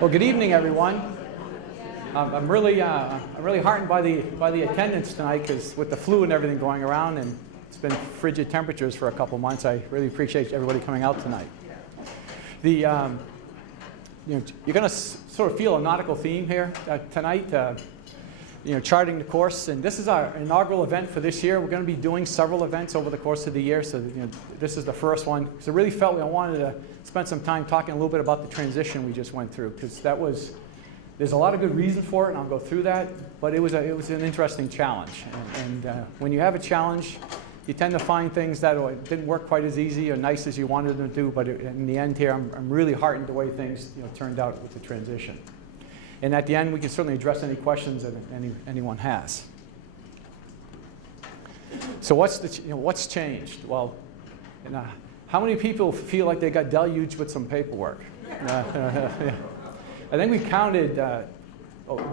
Well, good evening, everyone. I'm really heartened by the attendance tonight, because with the flu and everything going around, and it's been frigid temperatures for a couple months, I really appreciate everybody coming out tonight. You're going to sort of feel a nautical theme here tonight. Charting the course, and this is our inaugural event for this year. We're going to be doing several events over the course of the year, so this is the first one. So I really felt I wanted to spend some time talking a little bit about the transition we just went through, because there's a lot of good reasons for it, and I'll go through that, but it was an interesting challenge. And when you have a challenge, you tend to find things that didn't work quite as easy or nice as you wanted them to do, but in the end here, I'm really heartened the way things turned out with the transition. And at the end, we can certainly address any questions that anyone has. So what's changed? Well, how many people feel like they got deluged with some paperwork? I think we counted,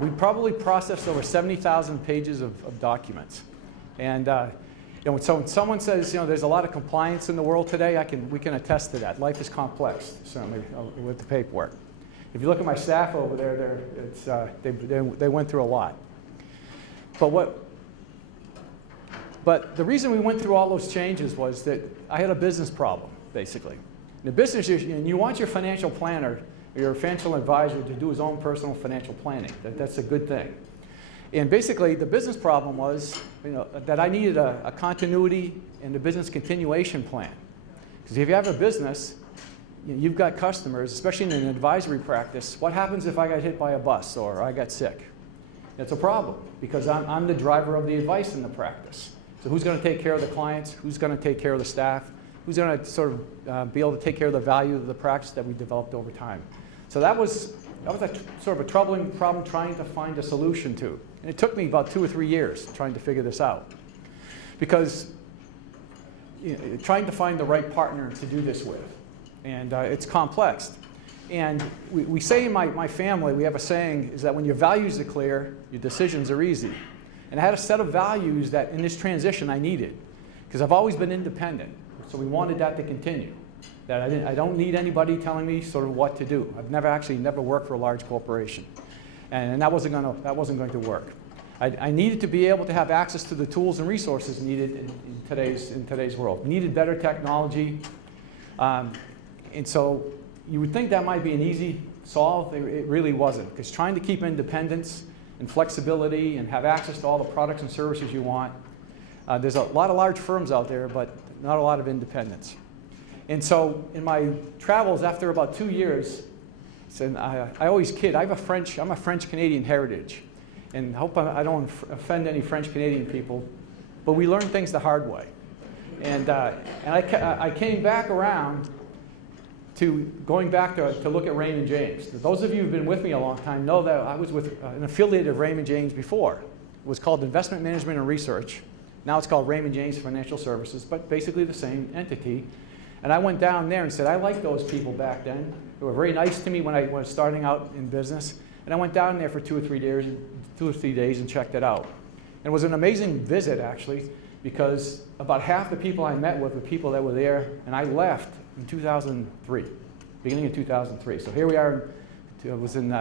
we probably processed over 70,000 pages of documents. And so when someone says, there's a lot of compliance in the world today, we can attest to that. Life is complex, certainly, with the paperwork. If you look at my staff over there, they went through a lot. But the reason we went through all those changes was that I had a business problem, basically. In a business, you want your financial planner or your financial advisor to do his own personal financial planning. That's a good thing. And basically, the business problem was that I needed a continuity and a business continuation plan. Because if you have a business, you've got customers, especially in an advisory practice. What happens if I got hit by a bus or I got sick? It's a problem, because I'm the driver of the advice in the practice. So who's going to take care of the clients? Who's going to take care of the staff? Who's going to sort of be able to take care of the value of the practice that we developed over time? So that was sort of a troubling problem trying to find a solution to. And it took me about 2 or 3 years trying to figure this out. Because trying to find the right partner to do this with. And it's complex. And we say in my family, we have a saying, is that when your values are clear, your decisions are easy. And I had a set of values that in this transition I needed, because I've always been independent. So we wanted that to continue. That I don't need anybody telling me sort of what to do. I've never worked for a large corporation. And that wasn't going to work. I needed to be able to have access to the tools and resources needed in today's world. Needed better technology. And so you would think that might be an easy solve. It really wasn't, because trying to keep independence and flexibility and have access to all the products and services you want, there's a lot of large firms out there, but not a lot of independence. And so in my travels, after about 2 years, and I always kid, I'm a French-Canadian heritage. And I hope I don't offend any French-Canadian people, but we learn things the hard way. And I came back around to going back to look at Raymond James. Those of you who've been with me a long time know that I was with an affiliate of Raymond James before. It was called Investment Management and Research. Now it's called Raymond James Financial Services, but basically the same entity. And I went down there and said, I liked those people back then. They were very nice to me when I was starting out in business. And I went down there for 2 or 3 days and checked it out. And it was an amazing visit, actually, because about half the people I met with were people that were there, and I left in 2003, beginning of 2003. So here we are, it was in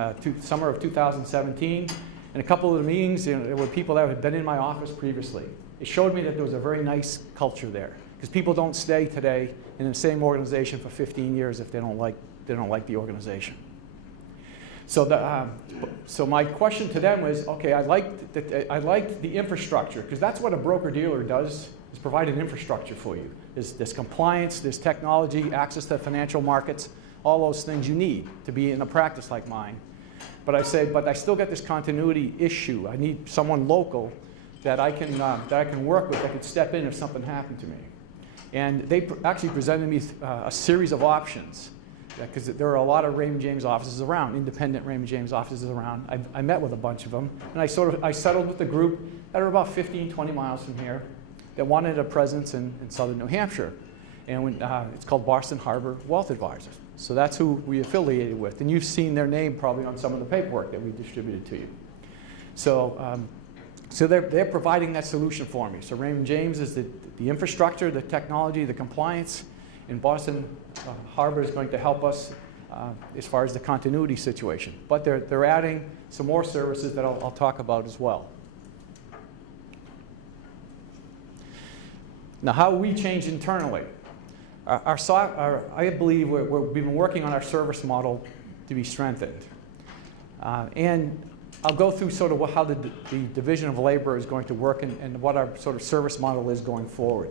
summer of 2017, and a couple of the meetings, there were people that had been in my office previously. It showed me that there was a very nice culture there, because people don't stay today in the same organization for 15 years if they don't like the organization. So my question to them was, okay, I liked the infrastructure, because that's what a broker-dealer does, is provide an infrastructure for you. There's compliance, there's technology, access to financial markets, all those things you need to be in a practice like mine. But I said, but I still got this continuity issue. I need someone local that I can work with, that could step in if something happened to me. And they actually presented me a series of options, because there are a lot of Raymond James offices around, independent Raymond James offices around. I met with a bunch of them, and I settled with a group that are about 15, 20 miles from here that wanted a presence in southern New Hampshire. And it's called Boston Harbor Wealth Advisors. So that's who we affiliated with. And you've seen their name probably on some of the paperwork that we distributed to you. So, so they're providing that solution for me. So Raymond James is the infrastructure, the technology, the compliance, and Boston Harbor is going to help us as far as the continuity situation. But they're adding some more services that I'll talk about as well. Now, how we change internally. I believe we've been working on our service model to be strengthened. And I'll go through sort of how the division of labor is going to work and what our sort of service model is going forward.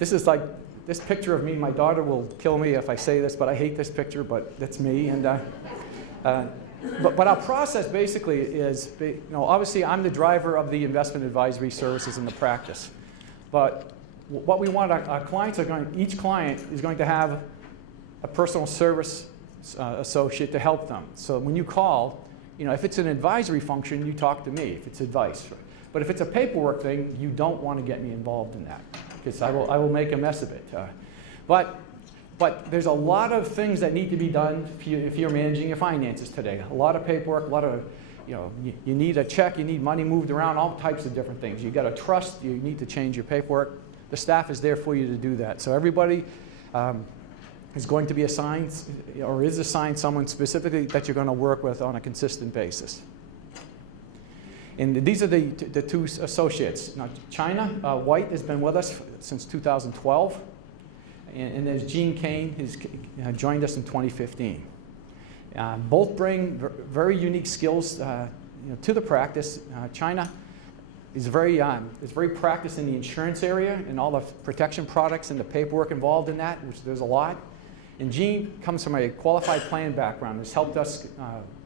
This is like this picture of me. My daughter will kill me if I say this, but I hate this picture, but that's me. And but our process basically is, obviously I'm the driver of the investment advisory services in the practice. But what we want, our clients are going, each client is going to have a personal service associate to help them. So when you call, if it's an advisory function, you talk to me if it's advice. But if it's a paperwork thing, you don't want to get me involved in that, because I will make a mess of it. But there's a lot of things that need to be done if you're managing your finances today. A lot of paperwork, a lot of, you need a check, you need money moved around, all types of different things. You got a trust, you need to change your paperwork. The staff is there for you to do that. So everybody is going to be assigned, or is assigned someone specifically that you're going to work with on a consistent basis. And these are the two associates. Now, China White has been with us since 2012. And there's Gene Kane, who's joined us in 2015. Both bring very unique skills to the practice. China is very practiced in the insurance area and all the protection products and the paperwork involved in that, which there's a lot. And Gene comes from a qualified plan background. Has helped us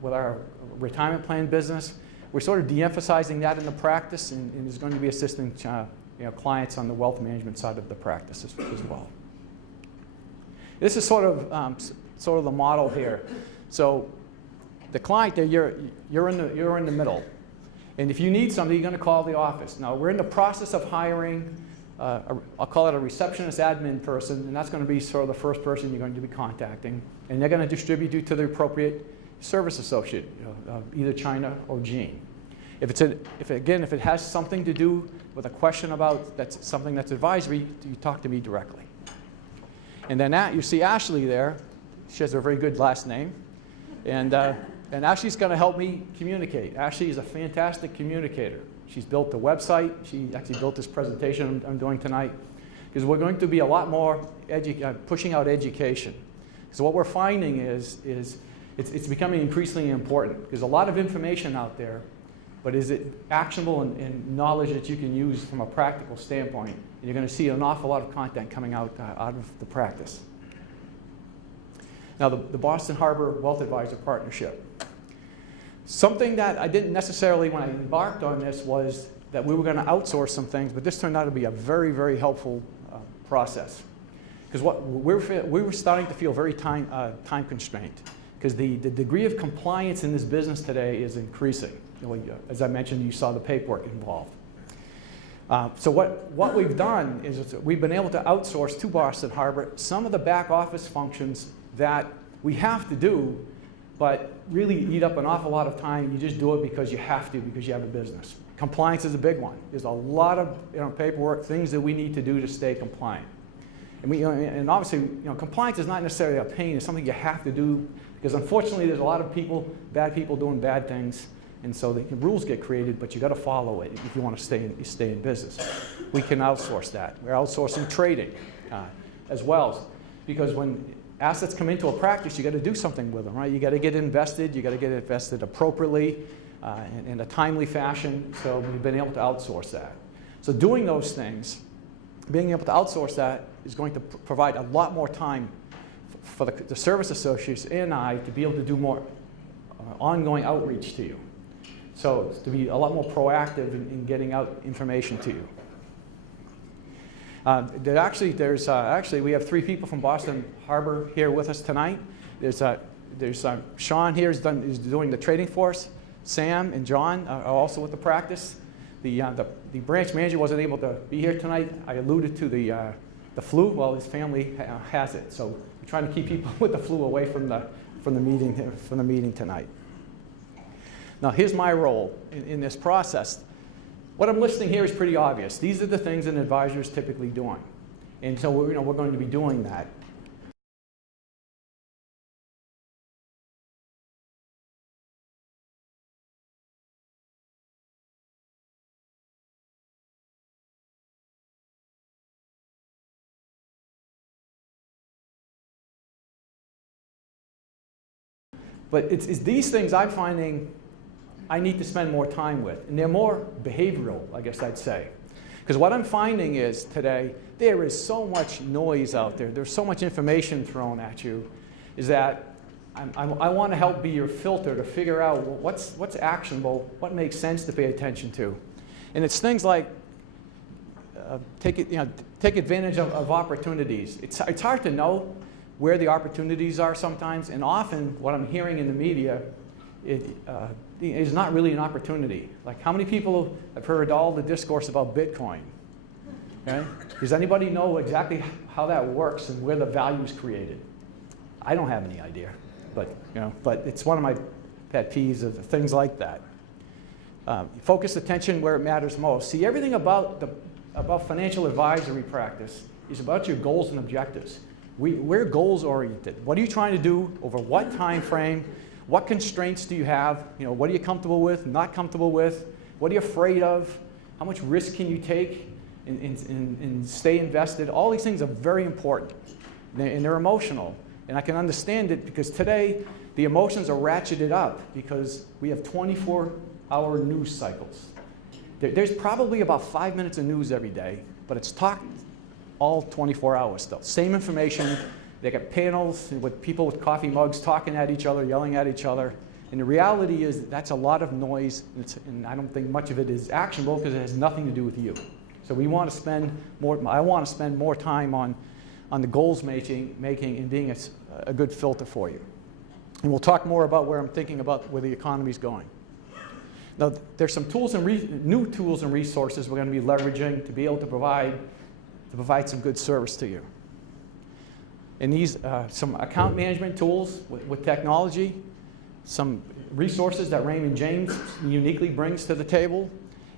with our retirement plan business. We're sort of de-emphasizing that in the practice, and is going to be assisting clients on the wealth management side of the practice as well. This is sort of the model here. So the client there, you're in the middle, and if you need something, you're going to call the office. Now we're in the process of hiring. I'll call it a receptionist admin person, and that's going to be sort of the first person you're going to be contacting, and they're going to distribute you to the appropriate service associate, either China or Gene. If it has something to do with a question about something that's advisory, you talk to me directly. And then you see Ashley there. She has a very good last name. And Ashley's going to help me communicate. Ashley is a fantastic communicator. She's built the website. She actually built this presentation I'm doing tonight. Because we're going to be a lot more pushing out education. So what we're finding is it's becoming increasingly important. There's a lot of information out there, but is it actionable and knowledge that you can use from a practical standpoint? And you're going to see an awful lot of content coming out of the practice. Now, the Boston Harbor Wealth Advisor Partnership. Something that I didn't necessarily, when I embarked on this, was that we were going to outsource some things, but this turned out to be a very, very helpful process. Because we were starting to feel very time constrained, because the degree of compliance in this business today is increasing. As I mentioned, you saw the paperwork involved. So what we've done is we've been able to outsource to Boston Harbor some of the back office functions that we have to do, but really eat up an awful lot of time. You just do it because you have to, because you have a business. Compliance is a big one. There's a lot of paperwork, things that we need to do to stay compliant. And obviously, compliance is not necessarily a pain. It's something you have to do, because unfortunately, there's a lot of bad people doing bad things. And so the rules get created, but you got to follow it if you want to stay in business. We can outsource that. We're outsourcing trading as well, because when assets come into a practice, you got to do something with them, right? You got to get invested. You got to get invested appropriately in a timely fashion. So we've been able to outsource that. So doing those things, being able to outsource that, is going to provide a lot more time for the service associates and I to be able to do more ongoing outreach to you. So to be a lot more proactive in getting out information to you. Actually, we have 3 people from Boston Harbor here with us tonight. There's Sean here is doing the trading force. Sam and John are also with the practice. The branch manager wasn't able to be here tonight. I alluded to the flu. Well, his family has it, so we're trying to keep people with the flu away from the meeting tonight. Now, here's my role in this process. What I'm listing here is pretty obvious. These are the things an advisor is typically doing. And so we're going to be doing that. But it's these things I'm finding I need to spend more time with. And they're more behavioral, I guess I'd say. Because what I'm finding is today, there is so much noise out there. There's so much information thrown at you, is that I want to help be your filter to figure out what's actionable, what makes sense to pay attention to. And it's things like take advantage of opportunities. It's hard to know where the opportunities are sometimes, and often what I'm hearing in the media is not really an opportunity. Like, how many people have heard all the discourse about Bitcoin? Okay? Does anybody know exactly how that works and where the value is created? I don't have any idea, but it's one of my pet peeves of things like that. Focus attention where it matters most. See, everything about financial advisory practice is about your goals and objectives. We're goals oriented. What are you trying to do over what time frame? What constraints do you have? What are you comfortable with, not comfortable with? What are you afraid of? How much risk can you take and stay invested? All these things are very important, and they're emotional. And I can understand it because today the emotions are ratcheted up because we have 24-hour news cycles. There's probably about 5 minutes of news every day, but it's talked all 24 hours still. Same information. They got panels with people with coffee mugs talking at each other, yelling at each other. And the reality is that's a lot of noise, and I don't think much of it is actionable because it has nothing to do with you. So we want to spend more. I want to spend more time on the goals making and being a good filter for you. And we'll talk more about where I'm thinking about where the economy's going. Now, there's some tools and new tools and resources we're going to be leveraging to be able to provide some good service to you. And these, some account management tools with technology, some resources that Raymond James uniquely brings to the table,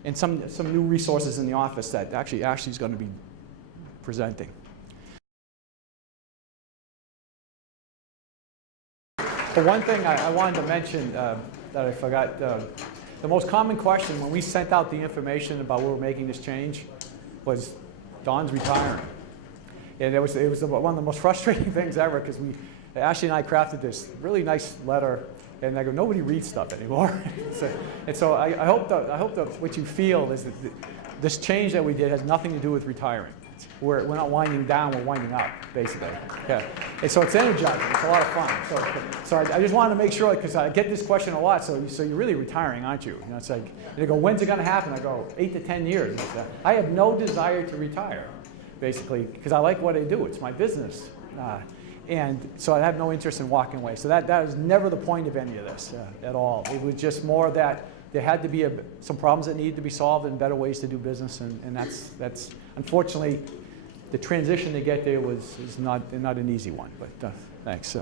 and some new resources in the office that actually Ashley's going to be presenting. But one thing I wanted to mention that I forgot, the most common question when we sent out the information about where we're making this change was, Don's retiring. And it was one of the most frustrating things ever because Ashley and I crafted this really nice letter, and I go, nobody reads stuff anymore. so I hope that what you feel is that this change that we did has nothing to do with retiring. We're not winding down, we're winding up, basically. Okay. And so it's energizing, it's a lot of fun. So I just wanted to make sure, because I get this question a lot, so you're really retiring, aren't you? It's like, they go, when's it going to happen? I go, 8 to 10 years. I have no desire to retire, basically, because I like what I do. It's my business. And so I have no interest in walking away. So that is never the point of any of this at all. It was just more that there had to be some problems that needed to be solved and better ways to do business, and that's unfortunately the transition to get there is not an easy one. But thanks.